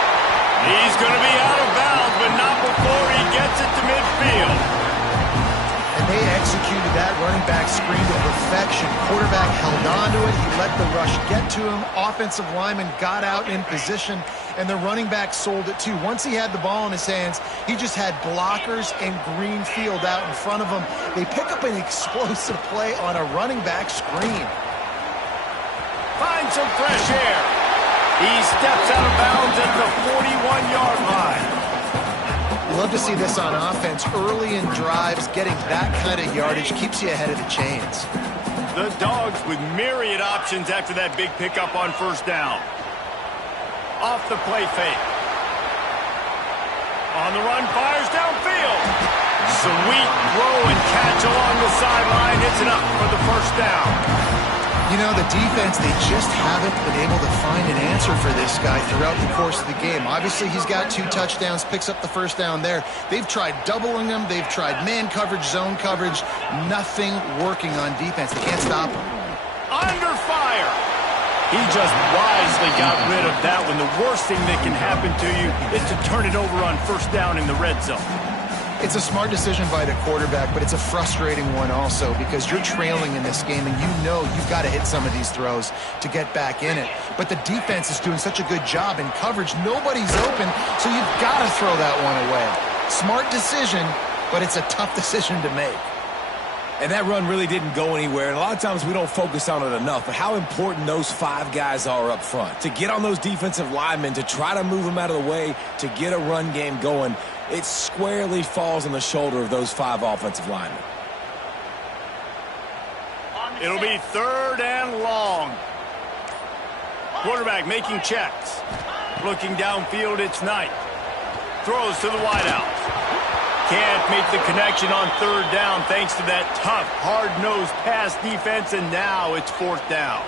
He's going to be out of bounds, but not before he gets it to midfield. And they executed that running back screen to perfection. Quarterback held on to it. He let the rush get to him. Offensive lineman got out in position, and the running back sold it too. Once he had the ball in his hands, he just had blockers and green field out in front of him. They pick up an explosive play on a running back screen. Find some fresh air. He steps out of bounds at the 41-yard line. Love to see this on offense. Early in drives, getting that kind of yardage keeps you ahead of the chains. The Dogs with myriad options after that big pickup on first down. Off the play fake. On the run, fires downfield. Sweet throw and catch along the sideline. Hits it up for the first down. You know, the defense, they just haven't been able to find an answer for this guy throughout the course of the game. Obviously, he's got 2 touchdowns, picks up the first down there. They've tried doubling him. They've tried man coverage, zone coverage. Nothing working on defense. They can't stop him. Under fire. He just wisely got rid of that one. The worst thing that can happen to you is to turn it over on first down in the red zone. It's a smart decision by the quarterback, but it's a frustrating one also because you're trailing in this game and you know you've got to hit some of these throws to get back in it. But the defense is doing such a good job in coverage. Nobody's open, so you've got to throw that one away. Smart decision, but it's a tough decision to make. And that run really didn't go anywhere. And a lot of times we don't focus on it enough, but how important those 5 guys are up front. To get on those defensive linemen, to try to move them out of the way, to get a run game going, it squarely falls on the shoulder of those 5 offensive linemen. It'll be 3rd and long. Quarterback making checks. Looking downfield, it's Knight. Throws to the wideouts. Can't make the connection on 3rd down thanks to that tough, hard-nosed pass defense, and now it's 4th down.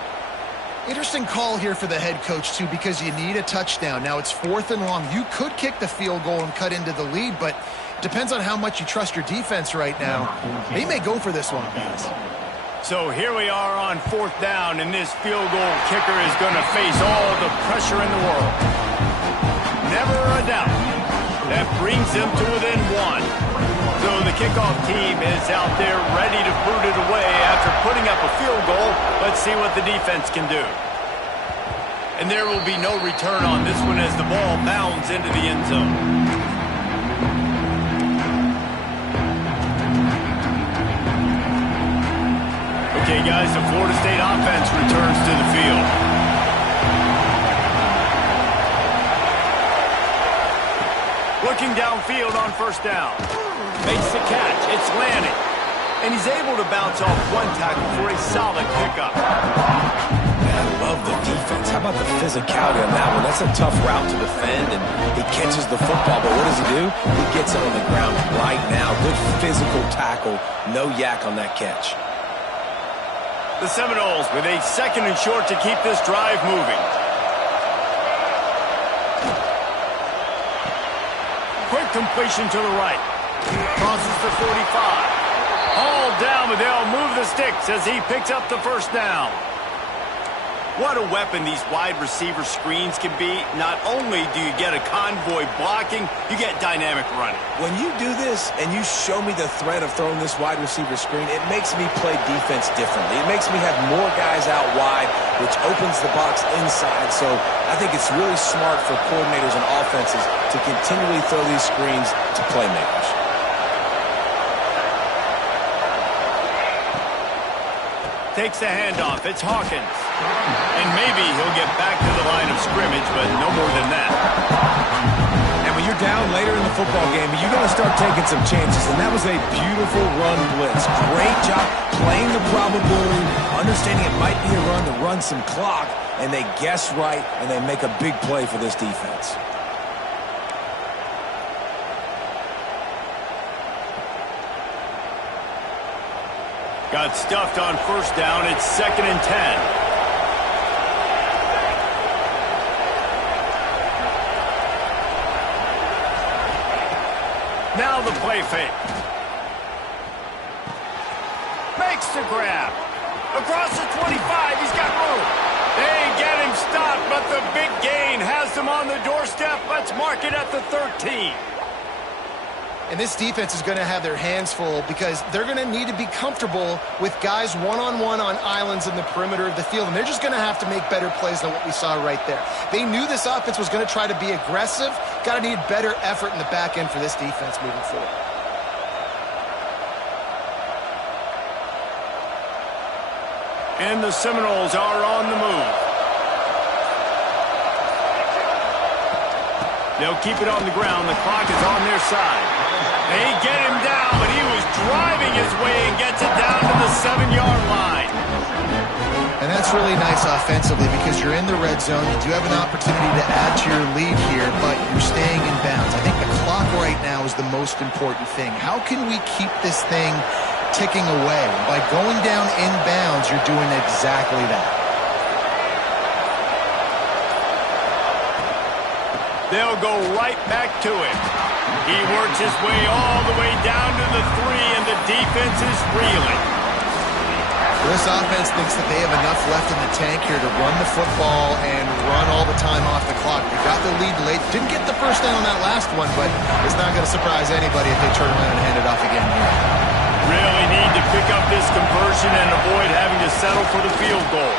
Interesting call here for the head coach, too, because you need a touchdown. Now it's 4th and long. You could kick the field goal and cut into the lead, but it depends on how much you trust your defense right now. They may go for this one, guys. So here we are on 4th down, and this field goal kicker is going to face all the pressure in the world. Never a doubt. That brings them to within 1. So the kickoff team is out there ready to boot it away after putting up a field goal. Let's see what the defense can do. And there will be no return on this one as the ball bounds into the end zone. Okay, guys, the Florida State offense returns to the field. Looking downfield on 1st down. Makes the catch. It's landing. And he's able to bounce off 1 tackle for a solid pickup. I love the defense. How about the physicality on that one? That's a tough route to defend, and he catches the football. But what does he do? He gets it on the ground right now. Good physical tackle. No yak on that catch. The Seminoles with a 2nd and short to keep this drive moving. Quick completion to the right. Crosses the 45. Hauled down, but they'll move the sticks as he picks up the 1st down. What a weapon these wide receiver screens can be. Not only do you get a convoy blocking, you get dynamic running. When you do this and you show me the threat of throwing this wide receiver screen, it makes me play defense differently. It makes me have more guys out wide, which opens the box inside. So I think it's really smart for coordinators and offenses to continually throw these screens to playmakers. Takes the handoff. It's Hawkins. And maybe he'll get back to the line of scrimmage, but no more than that. And when you're down later in the football game, you're going to start taking some chances. And that was a beautiful run blitz. Great job playing the probability, understanding it might be a run to run some clock, and they guess right, and they make a big play for this defense. Got stuffed on 1st down. It's 2nd and 10. Now the play fake. Makes the grab. Across the 25, he's got room. They get him stopped, but the big gain has them on the doorstep. Let's mark it at the 13. And this defense is going to have their hands full because they're going to need to be comfortable with guys one-on-one on islands in the perimeter of the field. And they're just going to have to make better plays than what we saw right there. They knew this offense was going to try to be aggressive. Got to need better effort in the back end for this defense moving forward. And the Seminoles are on the move. They'll keep it on the ground. The clock is on their side. They get him down, but he was driving his way and gets it down to the 7-yard line. And that's really nice offensively because you're in the red zone. You do have an opportunity to add to your lead here, but you're staying in bounds. I think the clock right now is the most important thing. How can we keep this thing ticking away? By going down in bounds, you're doing exactly that. They'll go right back to him. He works his way all the way down to the 3, and the defense is reeling. This offense thinks that they have enough left in the tank here to run the football and run all the time off the clock. They got the lead late. Didn't get the first down on that last one, but it's not going to surprise anybody if they turn around and hand it off again here. Really need to pick up this conversion and avoid having to settle for the field goal.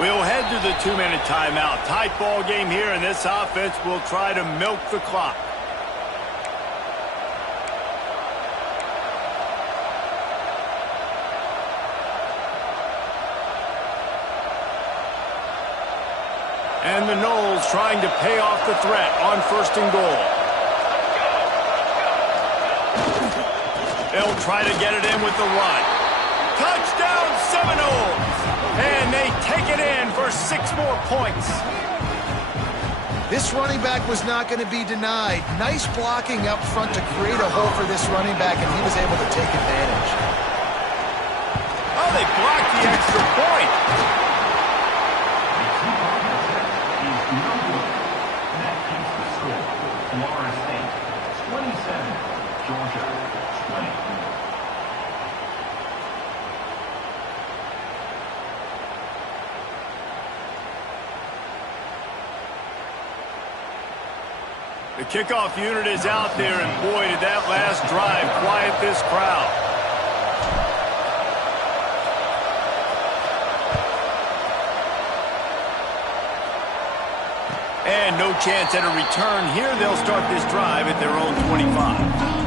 We'll head to the 2-minute timeout. Tight ball game here, and this offense will try to milk the clock. And the Noles trying to pay off the threat on 1st and goal. They'll try to get it in with the run. Touchdown Seminoles! And they take it in for 6 more points. This running back was not going to be denied. Nice blocking up front to create a hole for this running back, and he was able to take advantage. Oh, they blocked the extra point. That keeps the score. Florida State 27, Georgia 20. The kickoff unit is out there, and boy, did that last drive quiet this crowd. And no chance at a return here. They'll start this drive at their own 25.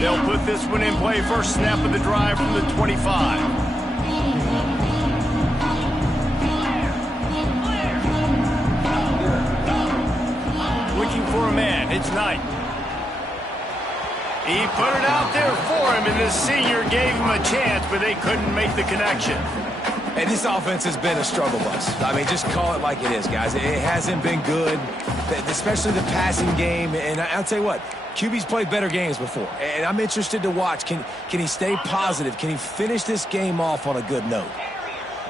They'll put this one in play. First snap of the drive from the 25. Looking for a man. It's Knight. He put it out there for him, and the senior gave him a chance, but they couldn't make the connection. And this offense has been a struggle bus. I mean, just call it like it is, guys. It hasn't been good, especially the passing game. And I'll tell you what, QB's played better games before. And I'm interested to watch. Can he stay positive? Can he finish this game off on a good note?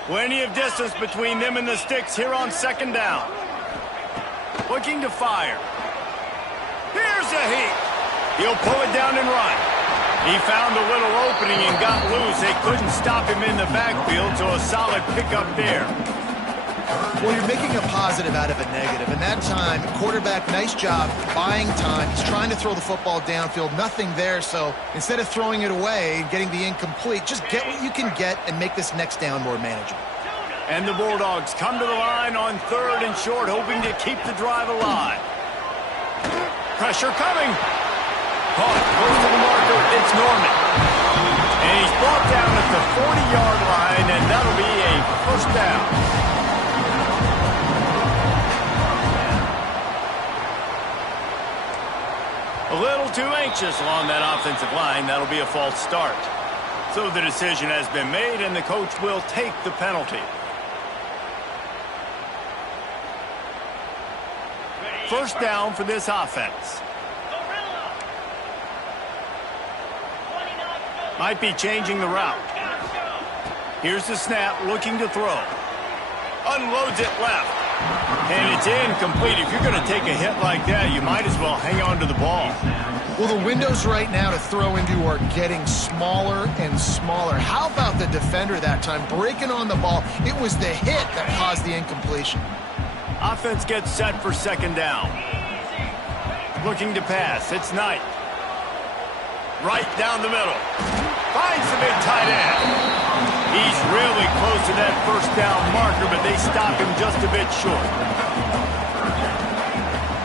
Plenty of distance between them and the sticks here on 2nd down. Looking to fire. Here's a heat. He'll pull it down and run. He found a little opening and got loose. They couldn't stop him in the backfield, so a solid pickup there. Well, you're making a positive out of a negative. And that time, quarterback, nice job buying time. He's trying to throw the football downfield. Nothing there, so instead of throwing it away and getting the incomplete, just get what you can get and make this next down more manageable. And the Bulldogs come to the line on 3rd and short, hoping to keep the drive alive. Pressure coming. Caught close to the marker. It's Norman. And he's brought down at the 40-yard line, and that'll be a 1st down. A little too anxious along that offensive line. That'll be a false start. So the decision has been made, and the coach will take the penalty. 1st down for this offense. Might be changing the route. Here's the snap, looking to throw. Unloads it left. And it's incomplete. If you're going to take a hit like that, you might as well hang on to the ball. Well, the windows right now to throw into are getting smaller and smaller. How about the defender that time breaking on the ball? It was the hit that caused the incompletion. Offense gets set for 2nd down. Looking to pass. It's Knight. Right down the middle. Finds the big tight end. He's really close to that 1st down marker, but they stop him just a bit short.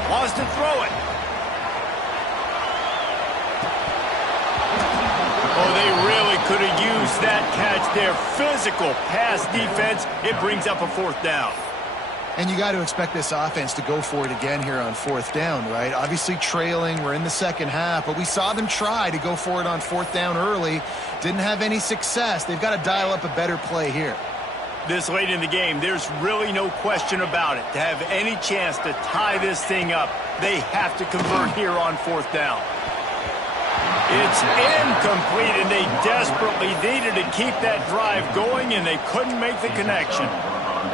Wants to throw it. Oh, they really could have used that catch there. Physical pass defense. It brings up a 4th down. And you got to expect this offense to go for it again here on 4th down, right? Obviously trailing, we're in the 2nd half, but we saw them try to go for it on 4th down early. Didn't have any success. They've got to dial up a better play here. This late in the game, there's really no question about it. To have any chance to tie this thing up, they have to convert here on 4th down. It's incomplete, and they desperately needed to keep that drive going, and they couldn't make the connection.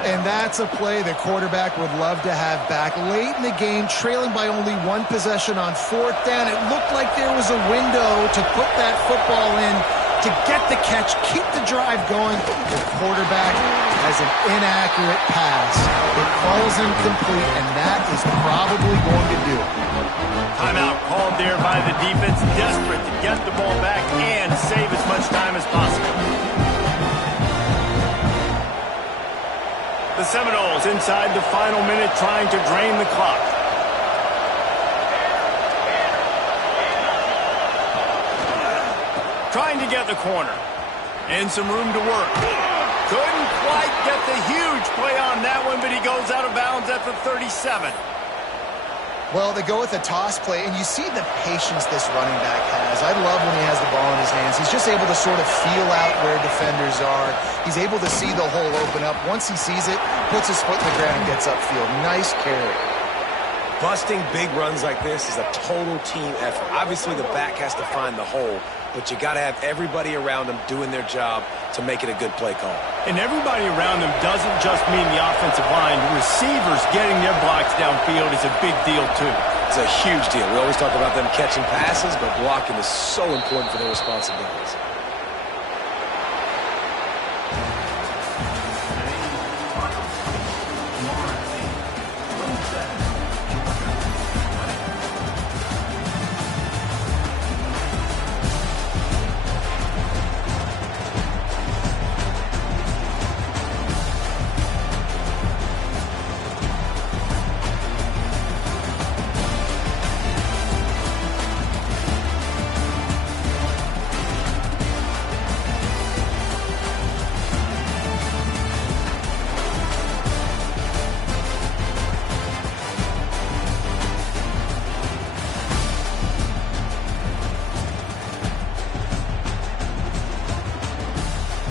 And that's a play the quarterback would love to have back. Late in the game, trailing by only 1 possession on 4th down, it looked like there was a window to put that football in, to get the catch, keep the drive going. The quarterback has an inaccurate pass. It falls incomplete, and that is probably going to do it. Timeout called there by the defense, desperate to get the ball back and save as much time as possible. The Seminoles inside the final minute trying to drain the clock. Trying to get the corner. And some room to work. Couldn't quite get the huge play on that one, but he goes out of bounds at the 37. Well, they go with a toss play, and you see the patience this running back has. I love when he has the ball in his hands. He's just able to sort of feel out where defenders are. He's able to see the hole open up. Once he sees it, puts his foot in the ground and gets upfield. Nice carry. Busting big runs like this is a total team effort. Obviously, the back has to find the hole, but you got to have everybody around them doing their job to make it a good play call. And everybody around them doesn't just mean the offensive line. Receivers getting their blocks downfield is a big deal, too. It's a huge deal. We always talk about them catching passes, but blocking is so important for their responsibilities.